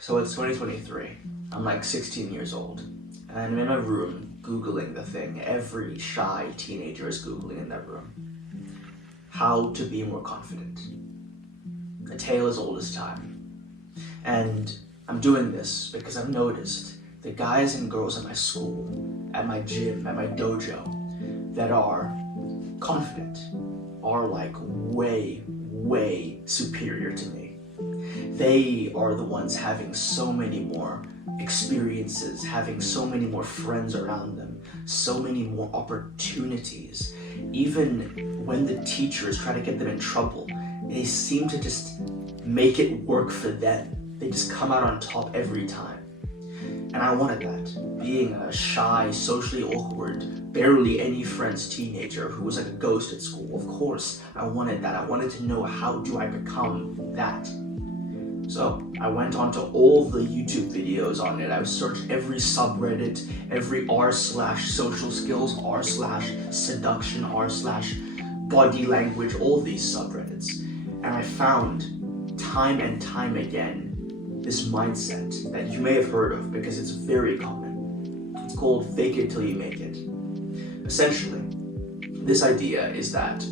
So it's 2023. I'm like 16 years old. And I'm in my room Googling the thing every shy teenager is Googling in their room. How to be more confident. A tale as old as time. And I'm doing this because I've noticed the guys and girls at my school, at my gym, at my dojo, that are confident are like way superior to me. They are the ones having so many more experiences, having so many more friends around them, so many more opportunities. Even when the teachers try to get them in trouble, they seem to just make it work for them. They just come out on top every time. And I wanted that. Being a shy, socially awkward, barely any friends teenager who was like a ghost at school, of course, I wanted that. I wanted to know, how do I become that? So I went onto all the YouTube videos on it. I searched every subreddit, every r/social skills, r/seduction, r/body language, all these subreddits. And I found time and time again this mindset that you may have heard of because it's very common. It's called fake it till you make it. Essentially, this idea is that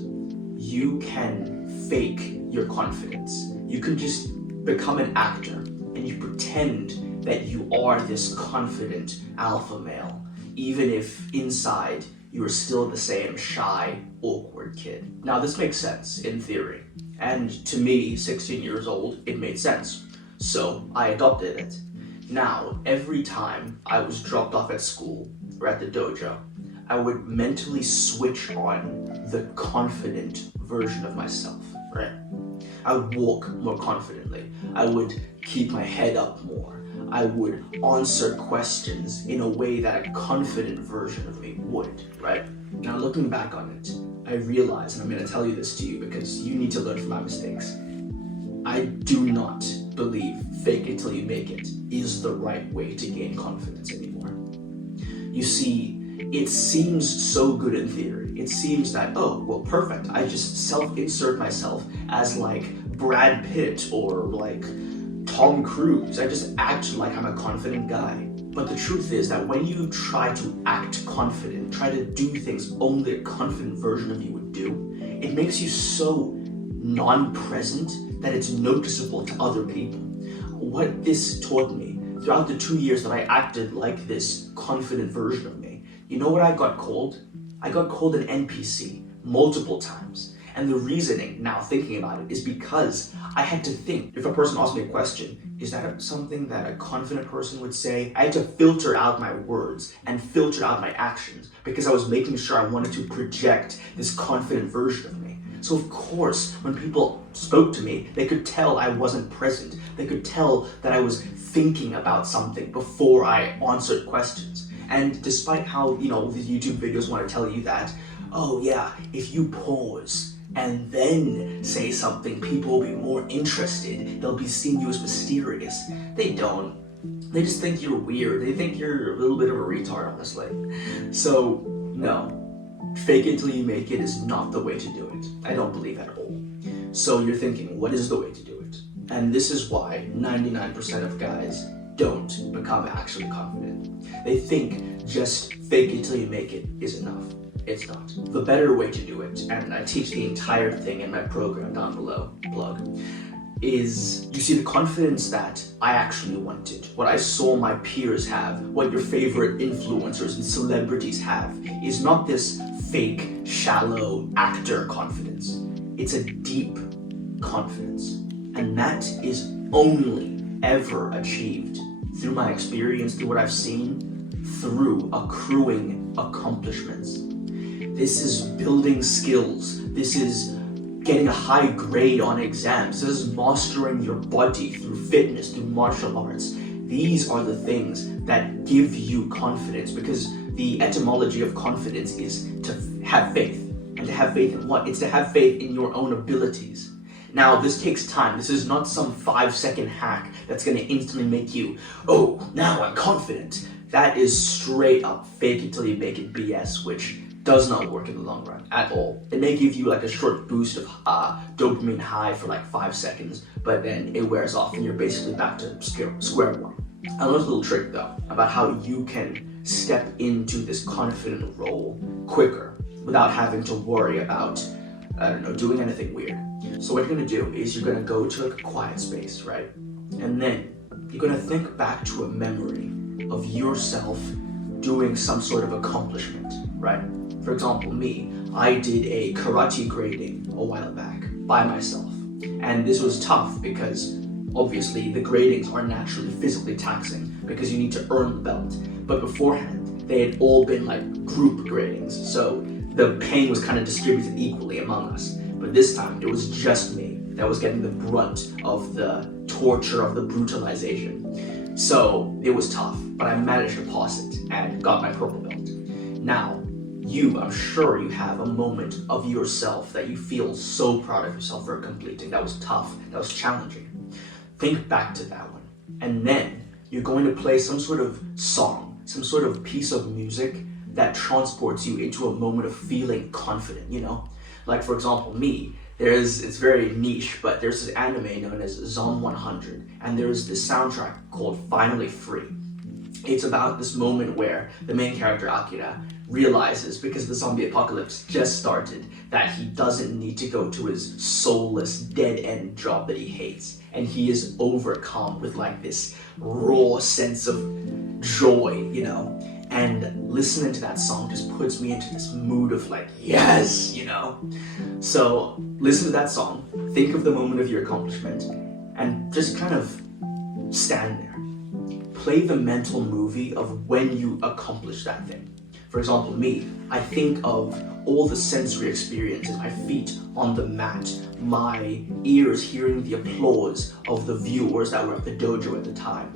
you can fake your confidence. You can just become an actor and you pretend that you are this confident alpha male, even if inside you are still the same shy, awkward kid. Now this makes sense in theory, and to me, 16 years old, it made sense. So I adopted it. Now, every time I was dropped off at school or at the dojo, I would mentally switch on the confident version of myself, right? I would walk more confidently. I would keep my head up more. I would answer questions in a way that a confident version of me would, right? Now, looking back on it, I realize, and I'm going to tell you this to you because you need to learn from my mistakes. I do not believe fake it till you make it is the right way to gain confidence anymore. You see, it seems so good in theory. It seems that, oh, well, perfect. I just self-insert myself as like Brad Pitt or like Tom Cruise. I just act like I'm a confident guy. But the truth is that when you try to act confident, try to do things only a confident version of you would do, it makes you so non-present that it's noticeable to other people. What this taught me throughout the 2 years that I acted like this confident version of me, you know what I got called? I got called an NPC multiple times. And the reasoning, now thinking about it, is because I had to think. If a person asked me a question, is that something that a confident person would say? I had to filter out my words and filter out my actions because I was making sure I wanted to project this confident version of me. So of course, when people spoke to me, they could tell I wasn't present. They could tell that I was thinking about something before I answered questions. And despite how, the YouTube videos want to tell you that, oh yeah, if you pause and then say something, people will be more interested. They'll be seeing you as mysterious. They don't. They just think you're weird. They think you're a little bit of a retard, honestly. So, no. Fake it till you make it is not the way to do it. I don't believe at all. So you're thinking, what is the way to do it? And this is why 99% of guys don't become actually confident. They think just fake it till you make it is enough. It's not. The better way to do it, and I teach the entire thing in my program down below, plug, is you see the confidence that I actually wanted, what I saw my peers have, what your favorite influencers and celebrities have, is not this fake, shallow actor confidence. It's a deep confidence. And that is only ever achieved through my experience, through what I've seen, through accruing accomplishments. This is building skills. This is getting a high grade on exams. This is mastering your body through fitness, through martial arts. These are the things that give you confidence, because the etymology of confidence is to have faith. And to have faith in what? It's to have faith in your own abilities. Now, this takes time. This is not some 5-second hack that's going to instantly make you, oh, now I'm confident. That is straight up fake it till you make it BS, which does not work in the long run at all. It may give you like a short boost of dopamine high for like 5 seconds, but then it wears off and you're basically back to square one. I learned a little trick though about how you can step into this confident role quicker without having to worry about, I don't know, doing anything weird. So what you're gonna do is you're gonna go to like a quiet space, right? And then you're gonna think back to a memory of yourself doing some sort of accomplishment, right? For example, me, I did a karate grading a while back by myself. And this was tough because obviously the gradings are naturally physically taxing because you need to earn the belt. But beforehand, they had all been like group gradings. So the pain was kind of distributed equally among us. But this time, it was just me that was getting the brunt of the torture, of the brutalization. So it was tough, but I managed to pass it and got my purple belt. Now, I'm sure you have a moment of yourself that you feel so proud of yourself for completing. That was tough, that was challenging. Think back to that one. And then you're going to play some sort of song, some sort of piece of music that transports you into a moment of feeling confident, you know? Like for example, me, it's very niche, but there's this anime known as Zom 100, and there's this soundtrack called Finally Free. It's about this moment where the main character, Akira, realizes, because the zombie apocalypse just started, that he doesn't need to go to his soulless, dead-end job that he hates. And he is overcome with like this raw sense of joy, you know? And listening to that song just puts me into this mood of like, yes, you know? So listen to that song, think of the moment of your accomplishment, and just kind of stand there. Play the mental movie of when you accomplish that thing. For example, me, I think of all the sensory experiences, my feet on the mat, my ears hearing the applause of the viewers that were at the dojo at the time,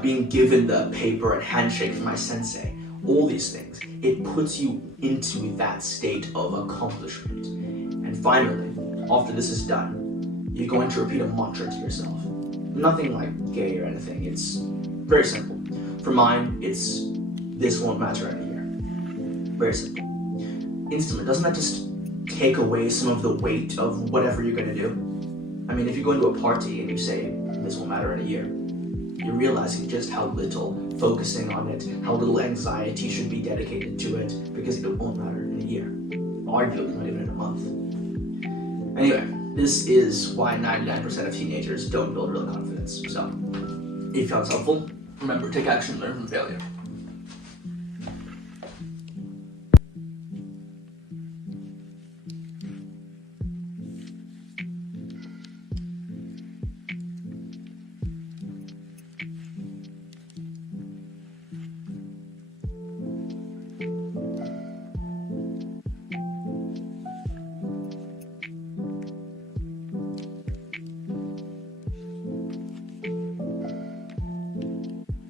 being given the paper and handshake from my sensei, all these things. It puts you into that state of accomplishment. And finally, after this is done, you're going to repeat a mantra to yourself. Nothing like gay or anything, it's very simple. For mine, it's this won't matter in a year. Very simple. Instantly, doesn't that just take away some of the weight of whatever you're gonna do? I mean, if you go into a party and you say, this won't matter in a year, you're realizing just how little focusing on it, how little anxiety should be dedicated to it, because it won't matter in a year. Arguably, not even in a month. Anyway, this is why 99% of teenagers don't build real confidence. So, if you found this helpful, remember, take action, learn from failure.